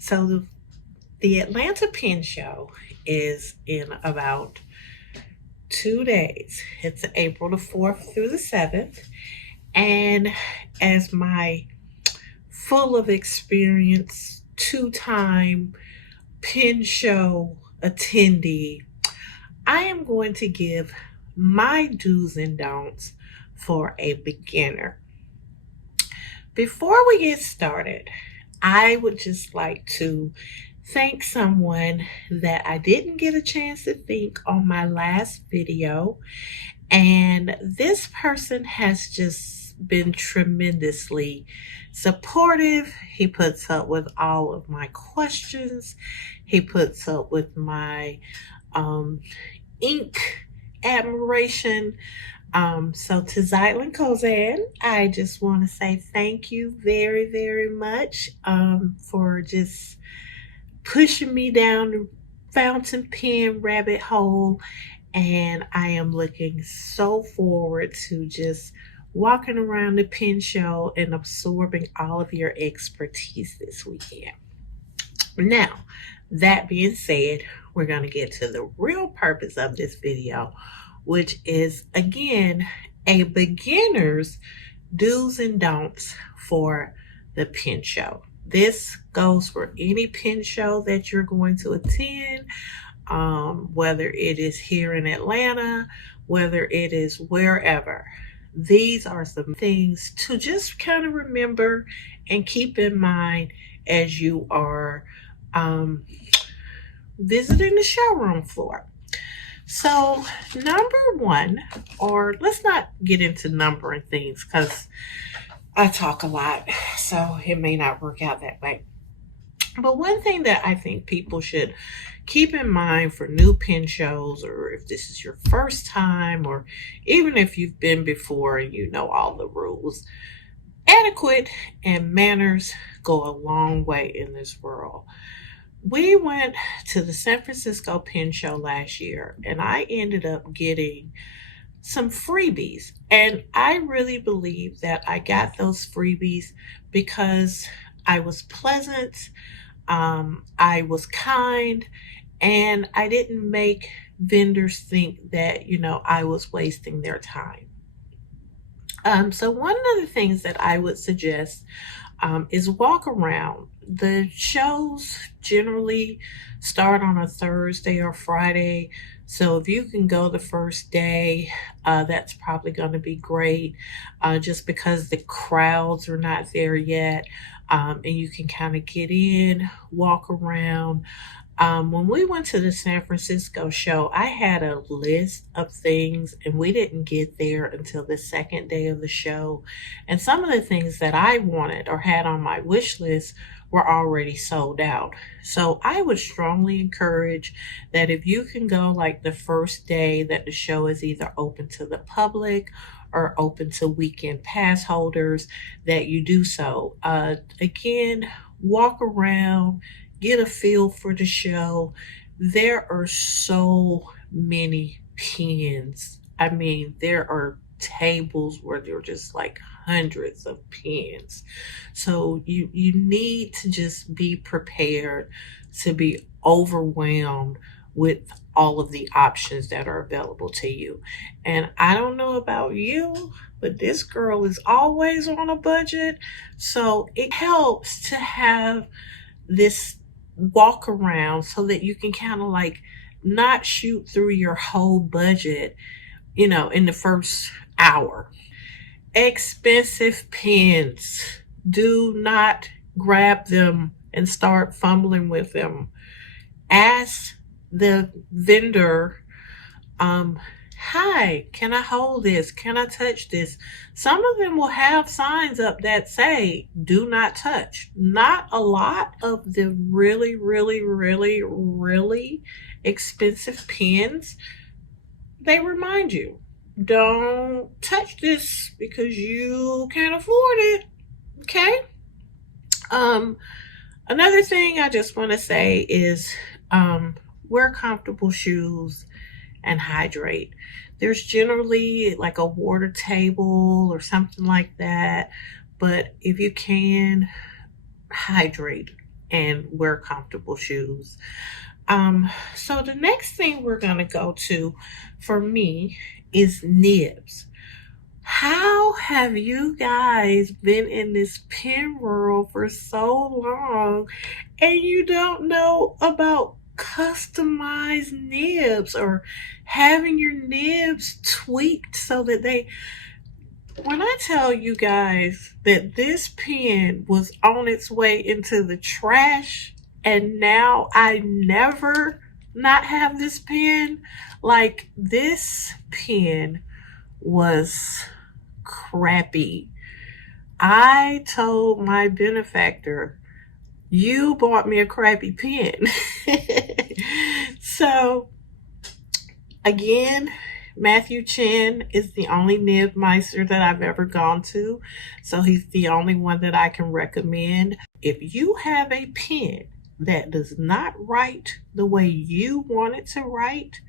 So the Atlanta Pin Show is in about 2 days. It's April the 4th through the 7th. And as my full of experience, two-time pin show attendee, I am going to give my do's and don'ts for a beginner. Before we get started, I would just like to thank someone that I didn't get a chance to thank on my last video. And this person has just been tremendously supportive. He puts up with all of my questions. He puts up with my ink admiration. So to Zylan Kozan, I just want to say thank you very, very much for just pushing me down the fountain pen rabbit hole. And I am looking so forward to just walking around the pen show and absorbing all of your expertise this weekend. Now, that being said, we're going to get to the real purpose of this video, which is, again, a beginner's do's and don'ts for the pen show. This goes for any pen show that you're going to attend, whether it is here in Atlanta, whether it is wherever. These are some things to just kind of remember and keep in mind as you are visiting the showroom floor. So number one, or let's not get into numbering things because I talk a lot, so it may not work out that way. But one thing that I think people should keep in mind for new pen shows, or if this is your first time, or even if you've been before and you know all the rules, etiquette and manners go a long way in this world. We went to the San Francisco Pen Show last year, and I ended up getting some freebies. And I really believe that I got those freebies because I was pleasant, I was kind, and I didn't make vendors think that, I was wasting their time. So one of the things that I would suggest is Walkaround. The shows generally start on a Thursday or Friday. So if you can go the first day, that's probably going to be great, just because the crowds are not there yet. And you can kind of get in, walk around. When we went to the San Francisco show, I had a list of things, and we didn't get there until the second day of the show. And some of the things that I wanted or had on my wish list were already sold out. So I would strongly encourage that if you can go like the first day that the show is either open to the public or open to weekend pass holders, that you do so. Again, walk around, get a feel for the show. There are so many pens. I mean, there are tables where there are just like hundreds of pens. So you need to just be prepared to be overwhelmed with all of the options that are available to you. And I don't know about you, but this girl is always on a budget. So it helps to have this walk around so that you can kind of like not shoot through your whole budget, in the first hour. Expensive pens, do not grab them and start fumbling with them. Ask the vendor, hi, can I hold this? Can I touch this? Some of them will have signs up that say, do not touch. Not a lot of the really, really, really, really expensive pens, they remind you, don't touch this because you can't afford it. Okay? Another thing I just want to say is wear comfortable shoes and hydrate. There's generally like a water table or something like that, but if you can, hydrate. and wear comfortable shoes. So the next thing we're going to go to for me is Nibs. How have you guys been in this pen world for so long and you don't know about customized nibs or having your nibs tweaked so that they, when I tell you guys that this pen was on its way into the trash and now I never not have this pen, like this pen was crappy. I told my benefactor, you bought me a crappy pen. So again, Matthew Chen is the only nib meister that I've ever gone to. So he's the only one that I can recommend. If you have a pen that does not write the way you want it to write,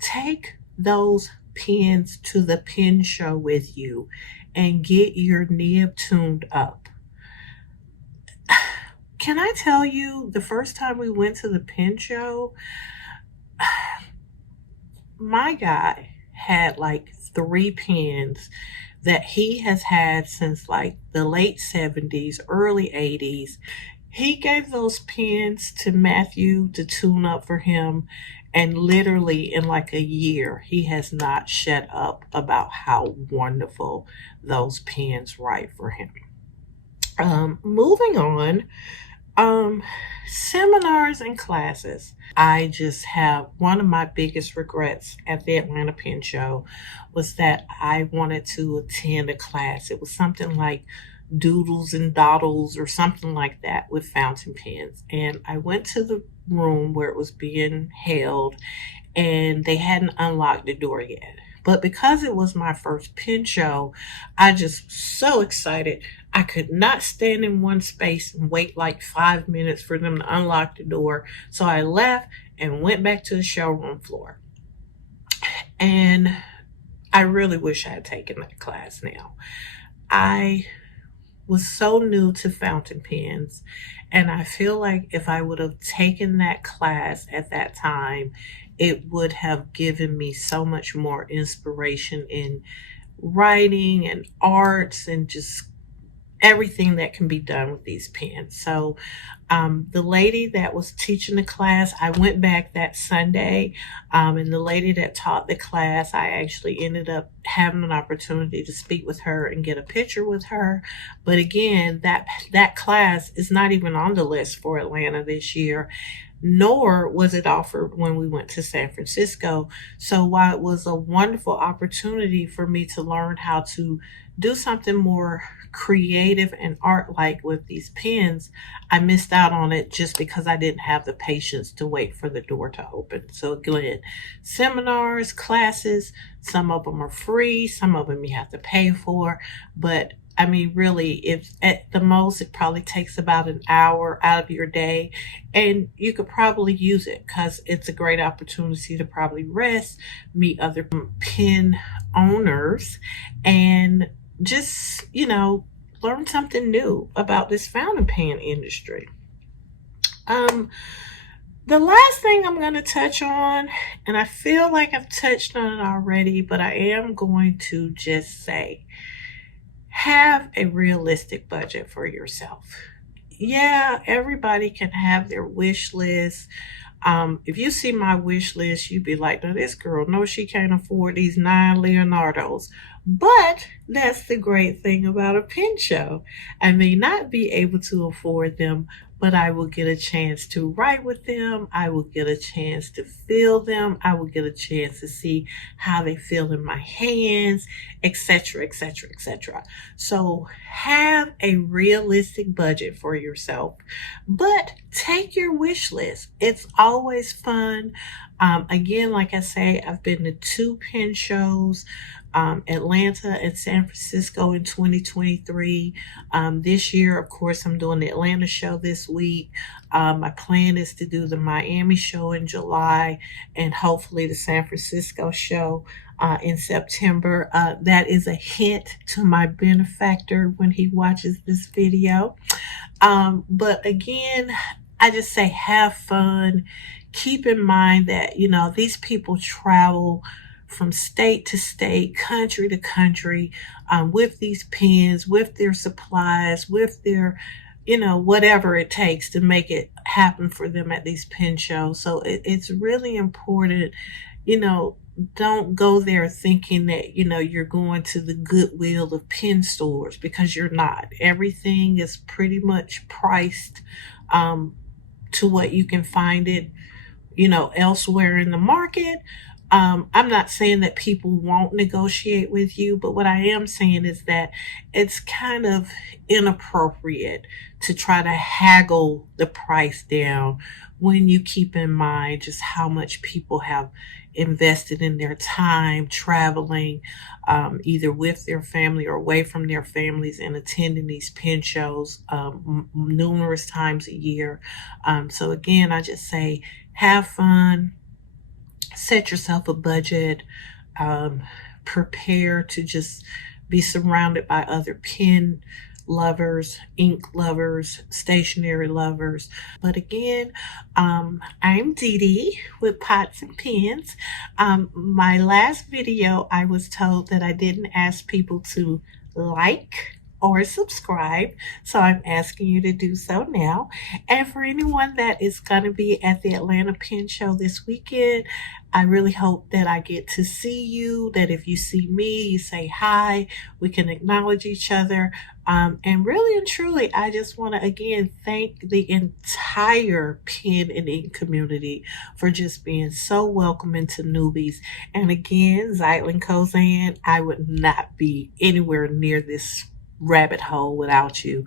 take those pens to the pen show with you and get your nib tuned up. Can I tell you, the first time we went to the pen show, my guy had like 3 pens that he has had since like the late 70s, early 80s. He gave those pens to Matthew to tune up for him, and literally in like a year, he has not shut up about how wonderful those pens write for him. Moving on, seminars and classes. I just have one of my biggest regrets at the Atlanta Pen Show was that I wanted to attend a class. It was something like Doodles and Doddles or something like that with fountain pens. And I went to the room where it was being held and they hadn't unlocked the door yet. But because it was my first pen show, I just so excited. I could not stand in one space and wait like 5 minutes for them to unlock the door. So I left and went back to the showroom floor. And I really wish I had taken that class now. I was so new to fountain pens, and I feel like if I would have taken that class at that time, it would have given me so much more inspiration in writing and arts and just everything that can be done with these pens. So the lady that was teaching the class, I went back that Sunday, and the lady that taught the class, I actually ended up having an opportunity to speak with her and get a picture with her. But again, that class is not even on the list for Atlanta this year, nor was it offered when we went to San Francisco. So while it was a wonderful opportunity for me to learn how to do something more creative and art-like with these pens, I missed out on it just because I didn't have the patience to wait for the door to open. So again, seminars, classes, some of them are free, some of them you have to pay for, but I mean, really, if at the most, it probably takes about an hour out of your day, and you could probably use it because it's a great opportunity to probably rest, meet other pen owners, and just, learn something new about this fountain pen industry. The last thing I'm going to touch on, and I feel like I've touched on it already, but I am going to just say, have a realistic budget for yourself. Yeah, everybody can have their wish list. If you see my wish list, you'd be like, no, this girl knows she can't afford these 9 Leonardos. But that's the great thing about a pen show. I may not be able to afford them, but I will get a chance to write with them. I will get a chance to feel them. I will get a chance to see how they feel in my hands, etc., etc., etc. So have a realistic budget for yourself, but take your wish list. It's always fun. Again, like I say, I've been to 2 pen shows, Atlanta and San Francisco in 2023. This year, of course, I'm doing the Atlanta show this week. My plan is to do the Miami show in July and hopefully the San Francisco show in September. That is a hint to my benefactor when he watches this video. But again, I just say have fun. Keep in mind that, these people travel from state to state, country to country, with these pens, with their supplies, with their, whatever it takes to make it happen for them at these pen shows. So it's really important, you know, don't go there thinking that, you're going to the goodwill of pen stores, because you're not. Everything is pretty much priced to what you can find it, elsewhere in the market. I'm not saying that people won't negotiate with you, but what I am saying is that it's kind of inappropriate to try to haggle the price down when you keep in mind just how much people have invested in their time traveling, either with their family or away from their families, and attending these pen shows numerous times a year. So again, I just say have fun, set yourself a budget, prepare to just be surrounded by other pen lovers, ink lovers, stationery lovers. But again, I'm Dee Dee with Pots and Pens. My last video, I was told that I didn't ask people to like or subscribe, so I'm asking you to do so now. And for anyone that is going to be at the Atlanta Pen Show this weekend, I really hope that I get to see you, that if you see me, you say hi, we can acknowledge each other. And really and truly, I just want to again thank the entire pen and ink community for just being so welcoming to newbies. And again, Zeitlin Kozan, I would not be anywhere near this rabbit hole without you.